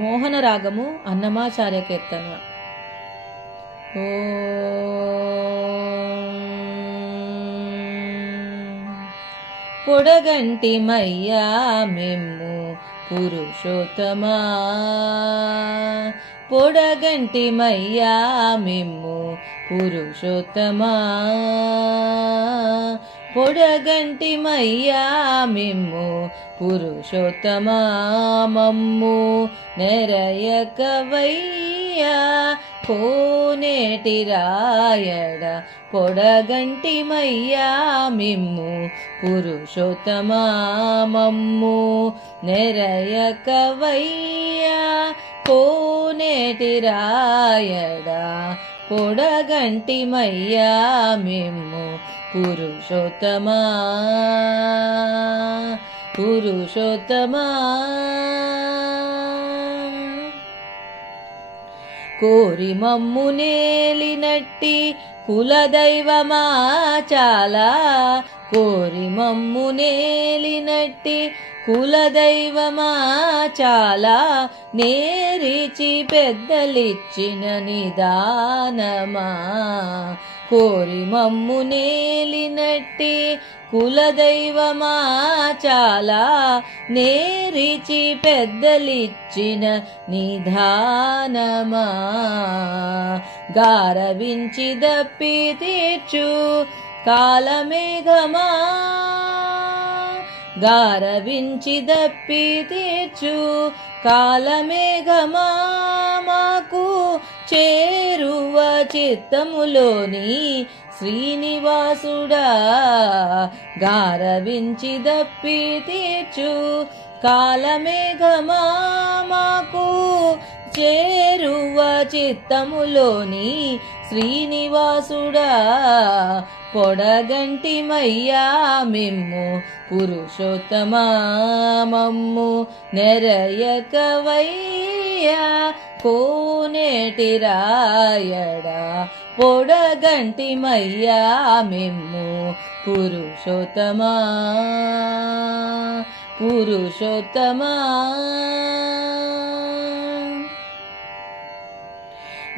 మోహన రాగము అన్నమాచార్య కీర్తన. ఓ పొడగంటి మయ్యా మిమ్ము పురుషోత్తమా, పొడగంటి మయ్యా మిమ్ము పురుషోత్తమా, పొడగంటి మయ్యా మిమ్ము పురుషోత్తమా, మమ్ము నెరయకవయ్యా కోనేటి రాయడ, పొడగంటి మయ్యా మిమ్ము పురుషోత్తమా, మమ్ము నెరయకవయ్యా కోనేటి రాయడ, పొడగంటి మయ్యా మిమ్ము పురుషోత్తమా, పురుషోత్తమా. కోరి మమ్ము నేలినట్టి కులదైవమా చాలా, కోరి మమ్ము నేలినట్టి కులదైవమా చాలా, నేరిచి పెద్దలిచ్చిన నిదానమా, కోరి మమ్ము నేలినట్టి కులదైవమా చాలా, నేరిచి పెద్దలిచ్చిన నిధానమా, గారవించి దప్పి తీర్చు కాలమేఘమా, గారవించి దప్పి తీర్చు కాలమేఘమా, మాకు చేరువ చిత్తములోని శ్రీనివాసుడా, గారవించి దప్పి తీర్చు కాలమేఘమా, మాకు చేరువ చిత్తములోని శ్రీనివాసుడా, పొడగంటి మయ్యా మిమ్ము పురుషోత్తమా, మమ్ము నెరయకవయ్యా కోనేటి రాయడ, పొడగంటి మయ్యా మిమ్ము పురుషోత్తమా, పురుషోత్తమా.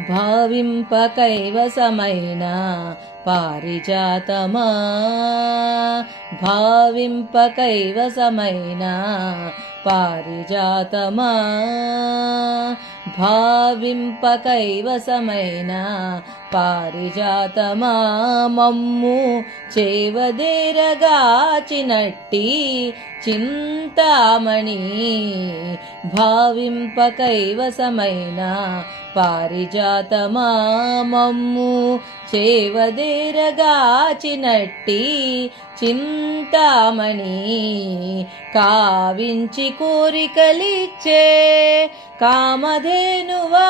భావింప కైవసమైన పారిజాతమా, భావింప కైవసమైన పారిజాతమా, భావింప కైవసమైన పారిజాతమా, మమ్ము చేవదేరగాచినట్టి చింతామణి, భావింప కైవసమైన పారిజాతమా, మమ్ము చేవదేరగాచినట్టి చింతామణి, కావించి కోరికలిచ్చే కామధేనువా,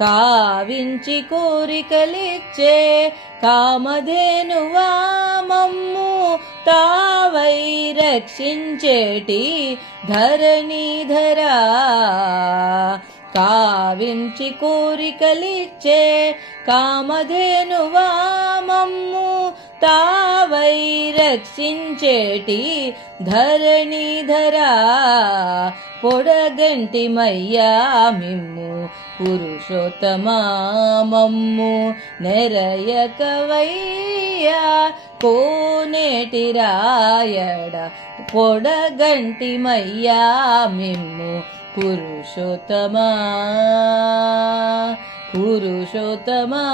కావించి కోరికలిచ్చే కామధేనువా, మమ్ము తావై రక్షించేటి ధరణీధరా, కావించి కోరికలిచ్చే కామధేనువా, మమ్ము తావై రక్షించేటి ధరణీధరా, పొడగంటి మయ్యా మిమ్ము పురుషోత్తమా, మమ్ము నెరయకవయ్యా కోనేటి రాయడ, పొడగంటి మయ్యా మిమ్ము పురుషోత్తమా, పురుషోత్తమా.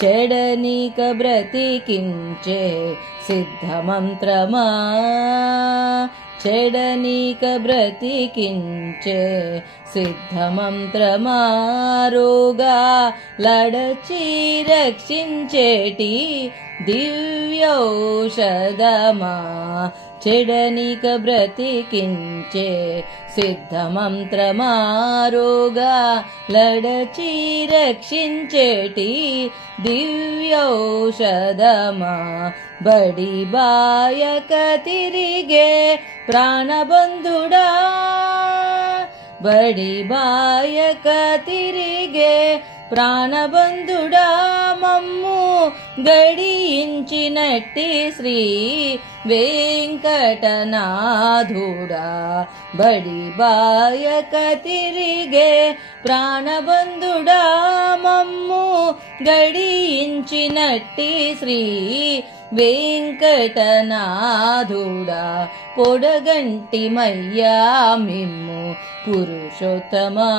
చెడనీక బ్రతికించే సిద్ధమంత్రమా, చెడనీక బ్రతికించే సిద్ధమంత్రమా, రోగా లడచి రక్షించేటి దివ్యౌషధమా, చెడనీక బ్రతికించే సిద్ధమంత్రమా, రోగా లడచి రక్షించేటి దివ్యౌషధమా, బడి బాయక తిరిగే ప్రాణబంధుడా, బడి బాయక తిరిగే ప్రాణబంధుడా మమ్ము గడియించినట్టి శ్రీ వెంకటనాథుడా బడి బాయక తిరిగే ప్రాణబంధుడా మమ్ము గడియించినట్టి శ్రీ వెంకటనాథుడా పొడగంటి మయ్యా మిమ్ము పురుషోత్తమా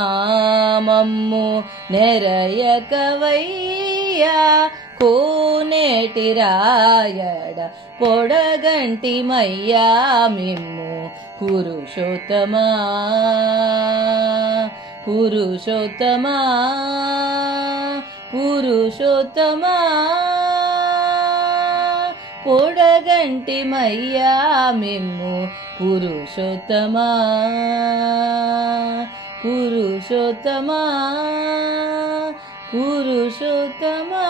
మమ్ము నెరయకవయ్యా కోనేటి రాయడ పొడగంటి మయ్యా మిమ్ము పురుషోత్తమా పురుషోత్తమా పురుషోత్తమా పొడగంటి మయ్యా మిమ్ము పురుషోత్తమా పురుషోత్తమా పురుషోత్తమా.